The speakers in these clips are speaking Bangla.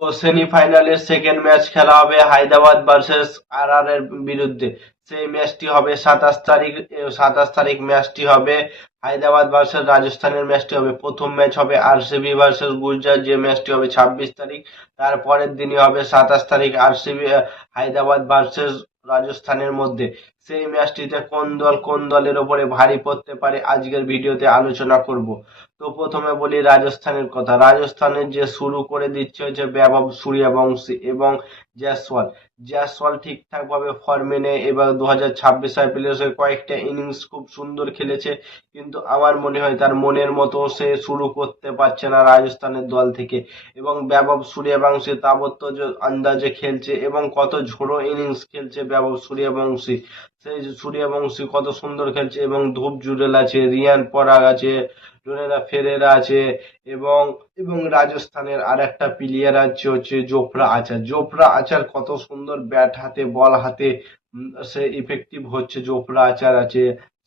তো সেমিফাইনালের সেকেন্ড ম্যাচ খেলা হবে হায়দ্রাবাদ ভার্সেস আর এর বিরুদ্ধে। সেই ম্যাচটি হবে 27 তারিখ। 27 তারিখ ম্যাচটি হবে হায়দ্রাবাদ ভার্সেস রাজস্থানের ম্যাচটি হবে। প্রথম ম্যাচ হবে আরসিবি ভার্সেস গুজরাট, যে ম্যাচটি হবে 26 তারিখ। তারপরের দিনই হবে 27 তারিখ আরসিবি হায়দ্রাবাদ ভার্সেস রাজস্থানের মধ্যে। সেই ম্যাচটিতে কোন দলের ওপরে ভারী পড়তে পারে আজকের ভিডিওতে আলোচনা করব। তো প্রথমে বলি রাজস্থানের কথা। রাজস্থানের যে শুরু করে দিচ্ছে হচ্ছে বৈভব সূর্যবংশী এবং জয়সওয়াল। জয়সওয়াল ঠিকঠাক ভাবে ফর্মে নেই। এবার 2026 আইপিএলে সে কয়েকটা ইনিংস খুব সুন্দর খেলেছে, কিন্তু আমার মনে হয় তার মনের মতো সে শুরু করতে পারছে না রাজস্থানের দল থেকে। এবং বৈভব সূর্যবংশী তাবত্ত্ব আন্দাজে খেলছে এবং কত ঝোড়ো ইনিংস খেলছে বৈভব সূর্যবংশী। সেই সূর্যবংশী কত সুন্দর খেলছে এবং ধূপ জুড়েল আছে, রিয়ান পরাগ আছে, রোনেলা ফেরেরা আছে এবং এবং রাজস্থানের আর একটা প্লেয়ার আছে হচ্ছে জোফরা আচার। জোফরা আচার কত সুন্দর ব্যাট হাতে বল হাতে সে ইফেক্টিভ হচ্ছে। জোফরা আচার আছে,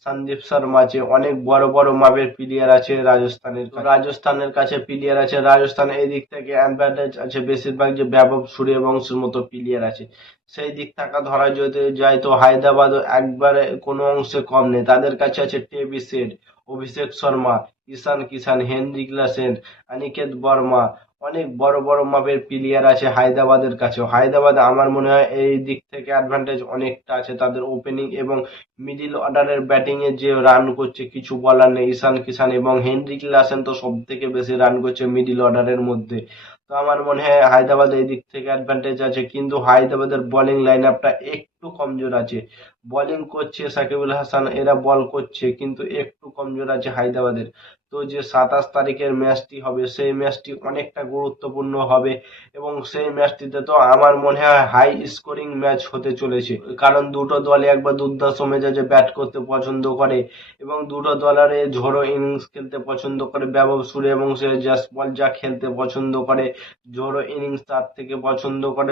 সন্দীপ শর্মা আছে, অনেক বড় বড় মাপের প্লেয়ার আছে রাজস্থানের কাছে প্লেয়ার আছে। রাজস্থানের এই দিক থেকে অ্যাডভান্টেজ আছে বেশিরভাগ, যে বৈভব সূর্যবংশীর মতো প্লেয়ার আছে। সেই দিক থেকে ধরা যদি যায় তো হায়দ্রাবাদও একবারে কোনো অংশে কম নেই। তাদের কাছে আছে টেভি শেঠ, অভিষেক শর্মা, ঈশান কিষান, হেনরি ক্লাসেন, অনিকেত বর্মা, অনেক বড় বড় মাপের প্লেয়ার আছে হায়দ্রাবাদের কাছেও। হায়দ্রাবাদ আমার মনে হয় এই দিক থেকে অ্যাডভান্টেজ অনেকটা আছে। তাদের ওপেনিং এবং মিডিল অর্ডারের ব্যাটিং এ যে রান করছে কিছু বলার নেই। ঈশান কিষান এবং হেনরি ক্লাসেন তো সব থেকে বেশি রান করছে মিডিল অর্ডারের মধ্যে। তো আমার মনে হয় হায়দ্রাবাদ এই দিক থেকে অ্যাডভান্টেজ আছে, কিন্তু হায়দ্রাবাদের বোলিং লাইন আপটা একটু কমজোর আছে। বোলিং করছে সাকিবুল হাসান, এরা বল করছে, কিন্তু একটু কমজোর আছে হায়দ্রাবাদের। তো যে 27 তারিখের ম্যাচটি হবে সেই ম্যাচটি অনেকটা গুরুত্বপূর্ণ হবে এবং সেই ম্যাচটিতে তো আমার মনে হয় হাই স্কোরিং ম্যাচ হতে চলেছে, কারণ দুটো দলই একবার দুর্ধর্ষ মেজাজে ব্যাট করতে পছন্দ করে এবং দুটো দলের ঝোড়ো ইনিংস খেলতে পছন্দ করে। বৈভব সূর্যবংশী জয়সওয়াল যা খেলতে পছন্দ করে, ঝোড়ো ইনিংস তার থেকে পছন্দ করে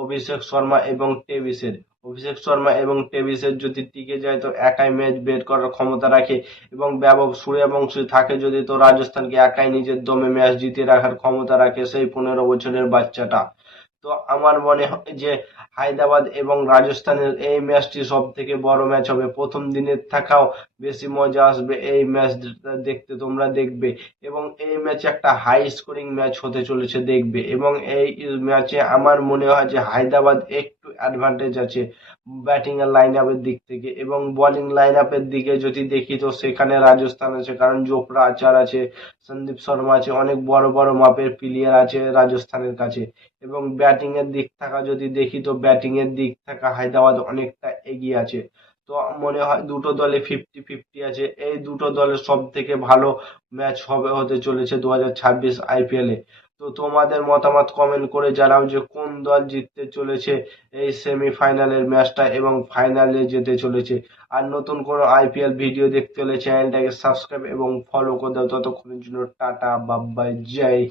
অভিষেক শর্মা এবং টেভিসের। অভিষেক শর্মা এবং টেভিসের যদি টিকে যায় তো একাই ম্যাচ বের করার ক্ষমতা রাখে এবং বৈভব সূর্যবংশী থাকে যদি তো রাজস্থানকে একাই নিজের দমে ম্যাচ জিতিয়ে রাখার ক্ষমতা রাখে সেই 15 বছরের বাচ্চাটা। তো আমার মনে হয় যে হায়দ্রাবাদ এবং রাজস্থানের এই ম্যাচটি সব থেকে বড় ম্যাচ হবে। প্রথম দিনের থাকাও বেশি মজা আসবে এই ম্যাচ দেখতে, তোমরা দেখবে এবং এই ম্যাচে একটা হাই স্কোরিং ম্যাচ হতে চলেছে দেখবে। এবং এই ম্যাচে আমার মনে হয় যে হায়দ্রাবাদ একটু অ্যাডভান্টেজ আছে ব্যাটিং এর লাইন আপের দিক থেকে, এবং বোলিং লাইন আপের দিকে যদি দেখি তো সেখানে রাজস্থান আছে, কারণ জোফরা আচার আছে, সন্দীপ শর্মা আছে, অনেক বড় বড় মাপের প্লেয়ার আছে রাজস্থানের কাছে। এবং ব্যাটিং এর দিক থাকা যদি দেখি তো ব্যাটিং এর দিক থাকা হায়দ্রাবাদ অনেকটা এগিয়ে আছে। তো মনে হয় দুটো দলে 50-50 আছে। এই দুটো দলের সব থেকে ভালো ম্যাচ হতে চলেছে 2026 আইপিএলে। তো তোমাদের মতামত কমেন্ট করে জানাও যে কোন দল জিততে চলেছে এই সেমিফাইনালের ম্যাচটা এবং ফাইনালে যেতে চলেছে। আর নতুন কোনো আইপিএল ভিডিও দেখতে হলে চ্যানেলটাকে সাবস্ক্রাইব এবং ফলো করে দাও। ততক্ষণের জন্য টাটা, বাই বাই, জয় হিন্দ।